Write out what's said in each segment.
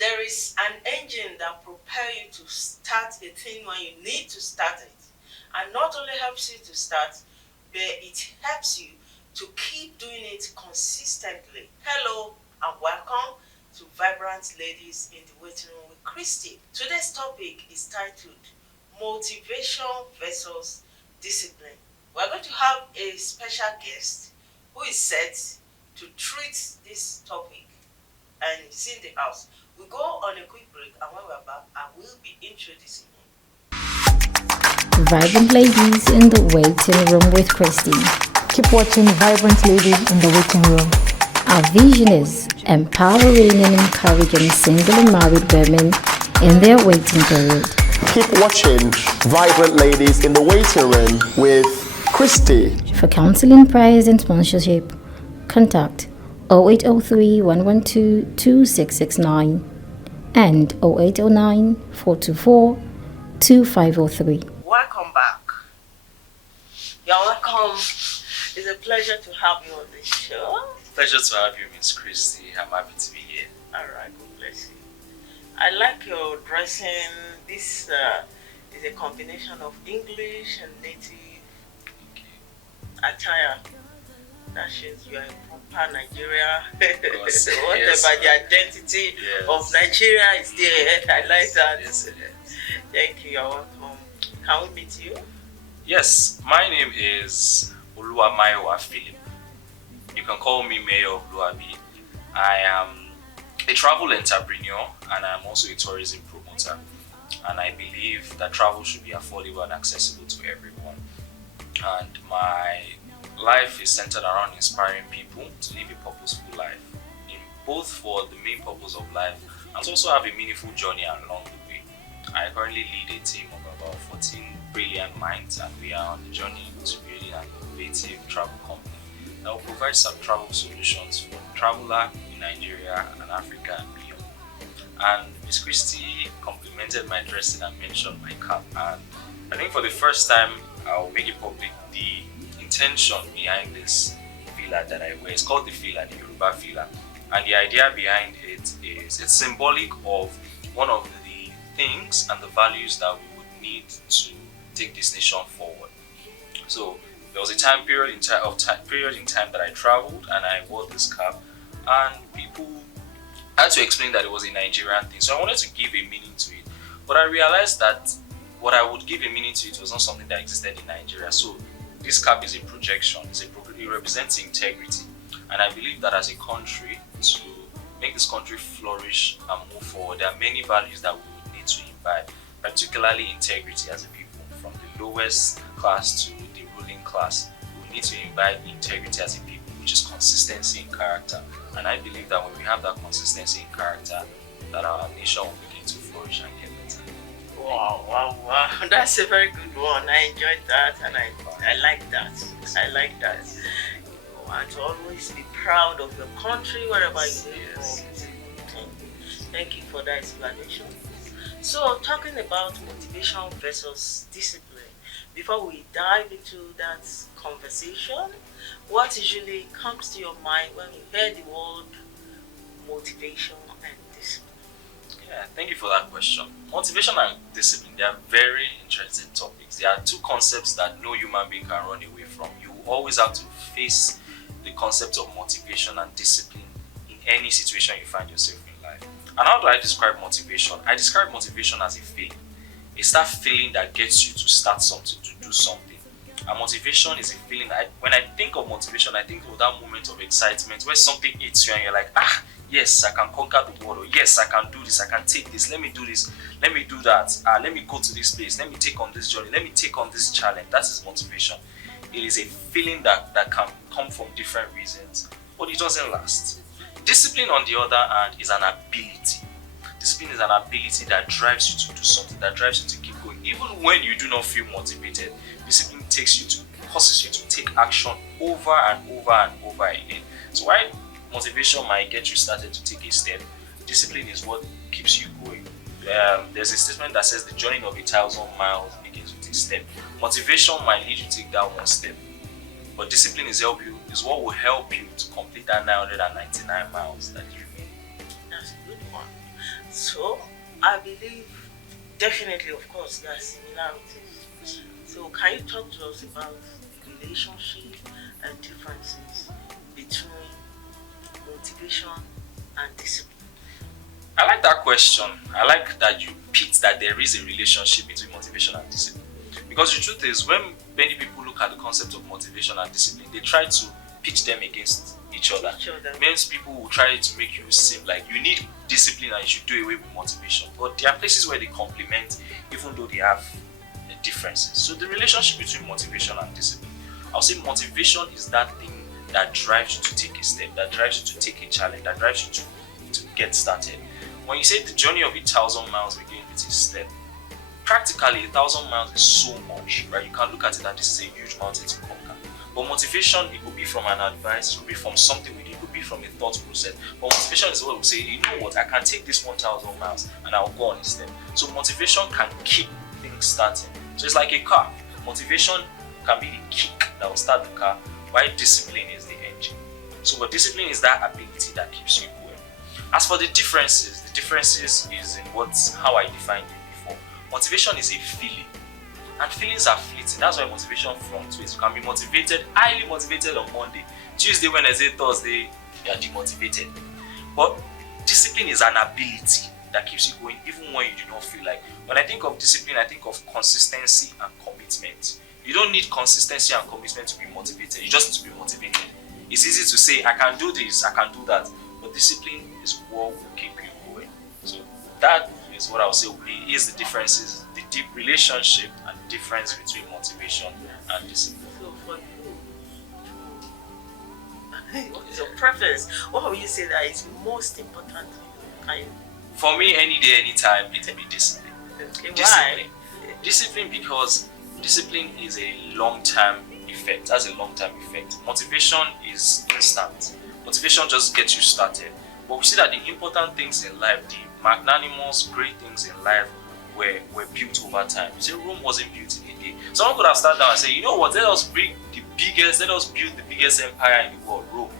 There is an engine that propels you to start a thing when you need to start it. And not only helps you to start, but it helps you to keep doing it consistently. Hello and welcome to Vibrant Ladies in the Waiting Room with Christy. Today's topic is titled Motivation versus Discipline. We're going to have a special guest who is set to treat this topic and he's in the house. We go on a quick break, and when we're back, I will be introducing him. Vibrant Ladies in the Waiting Room with Christy. Keep watching Vibrant Ladies in the Waiting Room. Our vision is empowering and encouraging single and married women in their waiting period. Keep watching Vibrant Ladies in the Waiting Room with Christy. For counseling, prayers, and sponsorship, contact 0803 112 2669 and 0809 424 2503. Welcome back. You're welcome. It's a pleasure to have you on the show. Pleasure to have you, Miss Christy. I'm happy to be here. All right, God bless you. I like your dressing. This is a combination of English and native attire. That shows you are a proper Nigeria. Course, Whatever yes. the identity of Nigeria is there. I like that. Yes. Thank you. You're welcome. Can we meet you? Yes, my name is Oluwamaiwa Philip. You can call me Mayor of Luabi. I am a travel entrepreneur and I'm also a tourism promoter. And I believe that travel should be affordable and accessible to everyone. And my life is centered around inspiring people to live a purposeful life, both for the main purpose of life and to also have a meaningful journey along the way. I currently lead a team of about 14 brilliant minds, and we are on the journey to building an innovative travel company that will provide some travel solutions for the traveler in Nigeria and Africa and beyond. And Ms. Christie complimented my dressing and mentioned my cap, and I think for the first time I'll make it public the intention behind this fila that I wear. It's called the fila, the Yoruba fila, and the idea behind it is it's symbolic of one of the things and the values that we would need to take this nation forward. So there was a period in time that I traveled and I wore this cap, and people had to explain that it was a Nigerian thing. So I wanted to give a meaning to it, but I realized that what I would give a meaning to it was not something that existed in Nigeria. So this cap is a projection, it represents integrity. And I believe that as a country, to make this country flourish and move forward, there are many values that we would need to imbibe, particularly integrity as a people. From the lowest class to the ruling class, we need to imbibe integrity as a people, which is consistency in character. And I believe that when we have that consistency in character, that our nation will begin to flourish and get better. Wow. That's a very good one. I enjoyed that and I like that. I like that. You want to always be proud of your country wherever you live. Thank you for that explanation. So, talking about motivation versus discipline, before we dive into that conversation, what usually comes to your mind when you hear the word motivation and discipline? Yeah, thank you for that question. Motivation and discipline, they are very interesting topics. There are two concepts that no human being can run away from. You always have to face the concept of motivation and discipline in any situation you find yourself in life. And how do I describe motivation? I describe motivation as a feeling. It's that feeling that gets you to start something, to do something. And motivation is a feeling that when I think of motivation, I think of that moment of excitement where something hits you and you're like, yes, I can conquer the world, or yes, I can do this, I can take this, let me do this, let me do that, let me go to this place, let me take on this journey, let me take on this challenge. That is motivation. It is a feeling that can come from different reasons, but it doesn't last. Discipline, on the other hand, is an ability. Discipline is an ability that drives you to do something, that drives you to keep going. Even when you do not feel motivated, discipline causes you to take action over and over and over again. So while motivation might get you started to take a step, discipline is what keeps you going. There's a statement that says the journey of 1,000 miles begins with a step. Motivation might lead you to take that one step, but discipline is what will help you to complete that 999 miles that you remain. That's a good one. So I believe definitely, of course, there are similarities. So can you talk to us about the relationship and differences between motivation and discipline? I like that question. I like that you picked that there is a relationship between motivation and discipline. Because the truth is, when many people look at the concept of motivation and discipline, they try to pitch them against each other. Most people will try to make you seem like you need discipline and you should do away with motivation. But there are places where they complement, even though they have differences. So the relationship between motivation and discipline, I'll say motivation is that thing that drives you to take a step, that drives you to take a challenge, that drives you to get started. When you say the journey of 1,000 miles begins with a step, practically 1,000 miles is so much, right? You can look at it and this is a huge mountain to conquer. But motivation, it could be from an advice, it could be from something we do, it could be from a thought process. But motivation is what we say, you know what, I can take this 1,000 miles and I'll go on a step. So motivation can keep things starting. So it's like a car. Motivation can be the kick that will start the car, while discipline is the engine. So what discipline is that ability that keeps you going. As for the differences is in how I defined it before. Motivation is a feeling. And feelings are fleeting. That's why motivation fluctuates. You can be motivated, highly motivated on Monday. Tuesday, Wednesday, Thursday, you are demotivated. But discipline is an ability that keeps you going even when you do not feel like. When I think of discipline, I think of consistency and commitment. You don't need consistency and commitment to be motivated. You just need to be motivated. It's easy to say, I can do this, I can do that. But discipline is what will keep you going. So that is what I would say is the differences, the deep relationship and the difference between motivation and discipline. So for you, what is your preference? What would you say that is most important to you? For me, any day, anytime, it will be discipline. Okay, Discipline. Discipline because discipline is a long-term effect. That's a long-term effect. Motivation is instant. Motivation just gets you started. But we see that the important things in life, the magnanimous, great things in life were built over time. You say Rome wasn't built in a day. Someone could have started down and say, you know what, let us build the biggest empire in the world, Rome.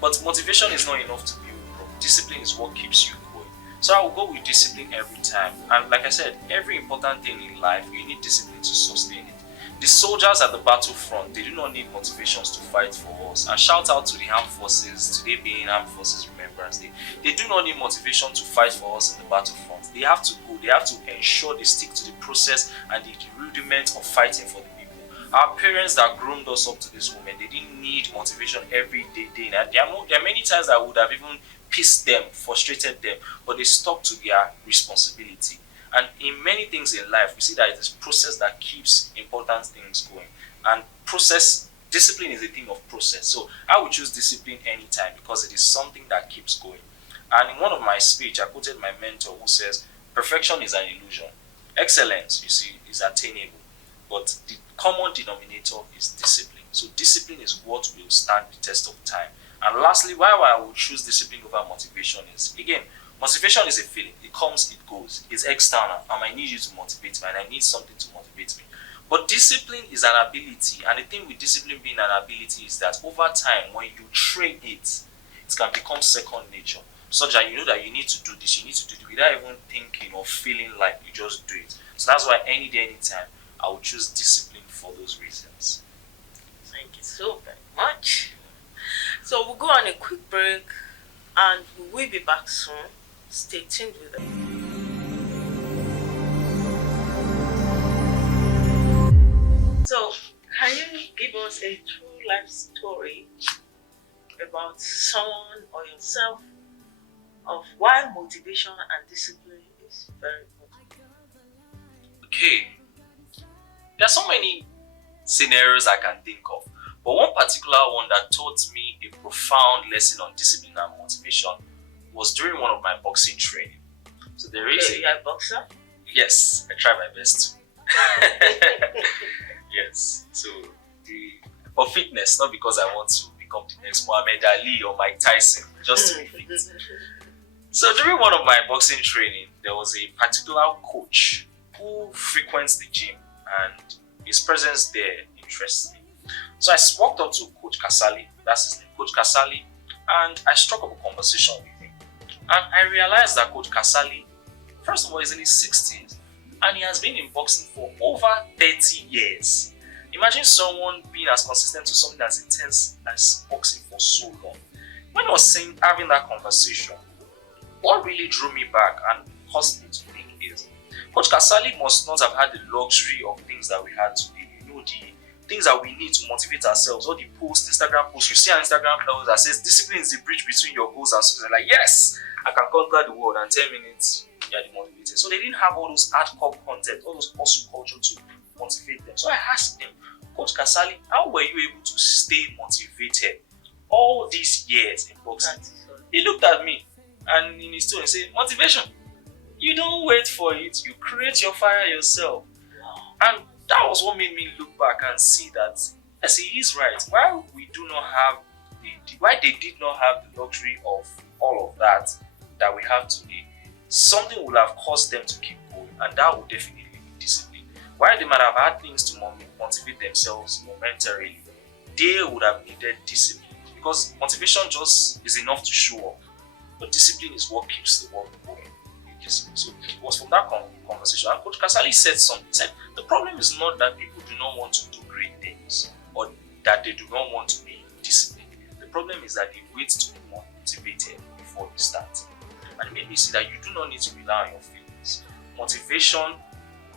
But motivation is not enough to build Rome. Discipline is what keeps you going. So I will go with discipline every time. And like I said, every important thing in life, you need discipline to sustain it. The soldiers at the battlefront, they do not need motivations to fight for us. And shout out to the armed forces, today being Armed Forces Remembrance Day. They do not need motivation to fight for us in the battlefront. They have to go, they have to ensure they stick to the process and the rudiment of fighting for the people. Our parents that groomed us up to this moment, they didn't need motivation every day. There are many times that would have even pissed them, frustrated them, but they stuck to their responsibility. And in many things in life, we see that it is process that keeps important things going. And discipline is a thing of process. So I would choose discipline anytime because it is something that keeps going. And in one of my speech, I quoted my mentor who says, perfection is an illusion. Excellence, you see, is attainable. But the common denominator is discipline. So discipline is what will stand the test of time. And lastly, why I would choose discipline over motivation is, again, motivation is a feeling. It comes, it goes. It's external. I might need you to motivate me and I need something to motivate me. But discipline is an ability. And the thing with discipline being an ability is that over time, when you train it, it can become second nature. Such that you know that you need to do this, you need to do it without even thinking or feeling like you just do it. So that's why any day, anytime, I would choose discipline for those reasons. Thank you so very much. So we'll go on a quick break and we'll be back soon. Stay tuned with us. So, can you give us a true life story about someone or yourself of why motivation and discipline is very important? Okay. There are so many scenarios I can think of, but one particular one that taught me a profound lesson on discipline and motivation was during one of my boxing training. So there is you're a boxer? Yes, I try my best to. Yes. So for fitness, not because I want to become the next Muhammad Ali or Mike Tyson, just to be fit. So during one of my boxing training, there was a particular coach who frequents the gym and his presence there interests me. So I walked up to Coach Kasali, that's his name, Coach Kasali, and I struck up a conversation with him. And I realized that Coach Kasali First of all, he's in his 60s and he has been in boxing for over 30 years. Imagine someone being as consistent to something as intense as boxing for so long. When I was having that conversation, what really drew me back and caused me to think is Coach Kasali must not have had the luxury of things that we had today. You know, the things that we need to motivate ourselves, all the posts, Instagram posts. You see on Instagram posts that says discipline is the bridge between your goals and success. Like, yes, I can conquer the world in 10 minutes. Yeah, the motivated. So they didn't have all those hardcore content, all those hustle culture to motivate them. So I asked them, Coach Kasali, how were you able to stay motivated all these years in boxing? He looked at me and in his tone he said, motivation. You don't wait for it, you create your fire yourself. And that was what made me look back and see that, yes, he is right. Why we do not have why they did not have the luxury of all of that we have today, something would have caused them to keep going, and that would definitely be discipline. While they might have had things to motivate themselves momentarily, they would have needed discipline, because motivation just is enough to show up, but discipline is what keeps the work going. So it was from that conversation, and Coach Kasali said something. He said the problem is not that people do not want to do great things or that they do not want to be disciplined. The problem is that they wait to be motivated before you start. And it made me see that you do not need to rely on your feelings. Motivation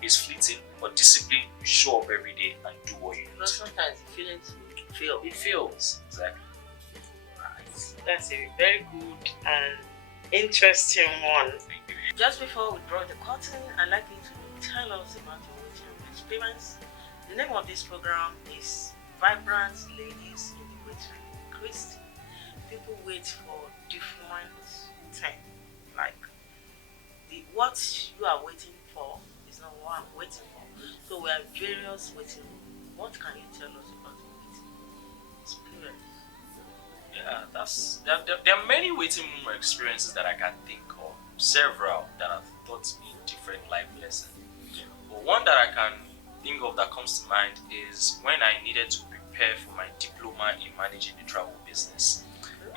is fleeting, but discipline, you show up every day and do what you need. Because sometimes the feelings fail. It fails. Exactly. Right. That's a very good and interesting one. Just before we draw the curtain, I'd like you to tell us about your waiting experience. The name of this program is Vibrant Ladies in the Waiting Room. Christy, people wait for different things. Like what you are waiting for is not what I'm waiting for. So we have various waiting rooms. What can you tell us about the waiting experience? Yeah, there are many waiting room experiences that I can think of. Several that have taught me different life lessons. But one that I can think of that comes to mind is when I needed to prepare for my diploma in managing the travel business.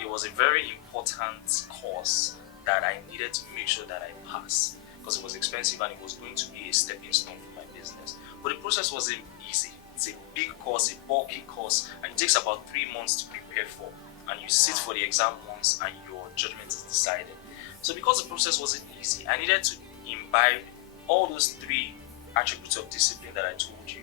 It was a very important course that I needed to make sure that I pass, because it was expensive and it was going to be a stepping stone for my business. But the process wasn't easy. It's a big course, a bulky course, and it takes about 3 months to prepare for. And you sit for the exam once and your judgment is decided. So because the process wasn't easy, I needed to imbibe all those 3 attributes of discipline that I told you,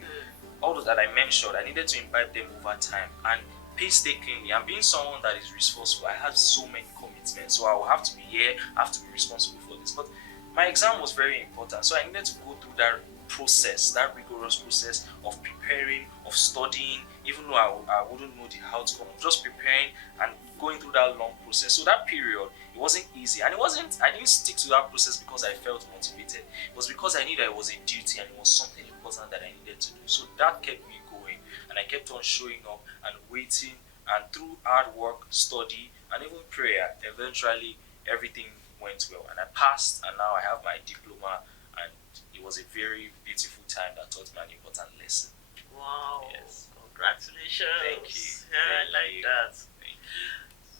all those that I mentioned. I needed to imbibe them over time and painstakingly. And being someone that is resourceful, I have so many commitments, so I will have to be here, I have to be responsible for this. But my exam was very important, so I needed to go through that process, that rigorous process of preparing, of studying, even though I wouldn't know the outcome, just preparing and going through that long process. So that period, it wasn't easy, and I didn't stick to that process because I felt motivated. It was because I knew that it was a duty and it was something important that I needed to do. So that kept me going, and I kept on showing up and waiting, and through hard work, study, and even prayer, eventually everything went well, and I passed, and now I have my diploma, and it was a very beautiful time that taught me an important lesson. Wow. Yes. Congratulations. Thank you. Yeah, I like that. Thank you.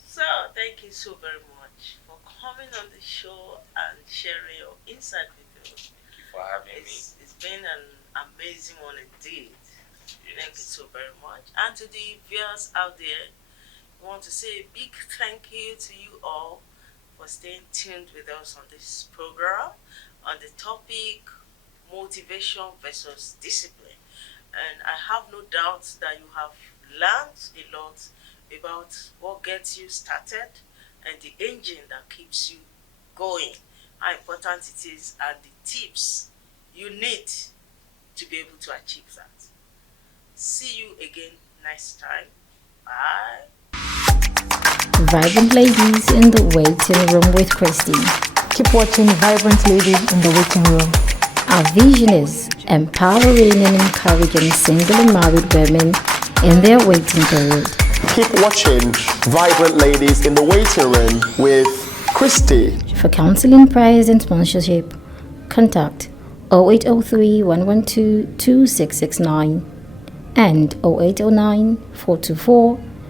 So, thank you so very much for coming on the show and sharing your insight with us. Thank you for having me. It's been an amazing one indeed. Yes. Thank you so very much. And to the viewers out there, I want to say a big thank you to you all for staying tuned with us on this program on the topic motivation versus discipline. And I have no doubt that you have learned a lot about what gets you started and the engine that keeps you going, how important it is, and the tips you need to be able to achieve that. See you again next time. Bye. Vibrant Ladies in the Waiting Room with Christy. Keep watching Vibrant Ladies in the Waiting Room. Our vision is empowering and encouraging single and married women in their waiting period. Keep watching Vibrant Ladies in the Waiting Room with Christy. For counseling, prayers, and sponsorship, contact 0803 112 2669 and 0809 424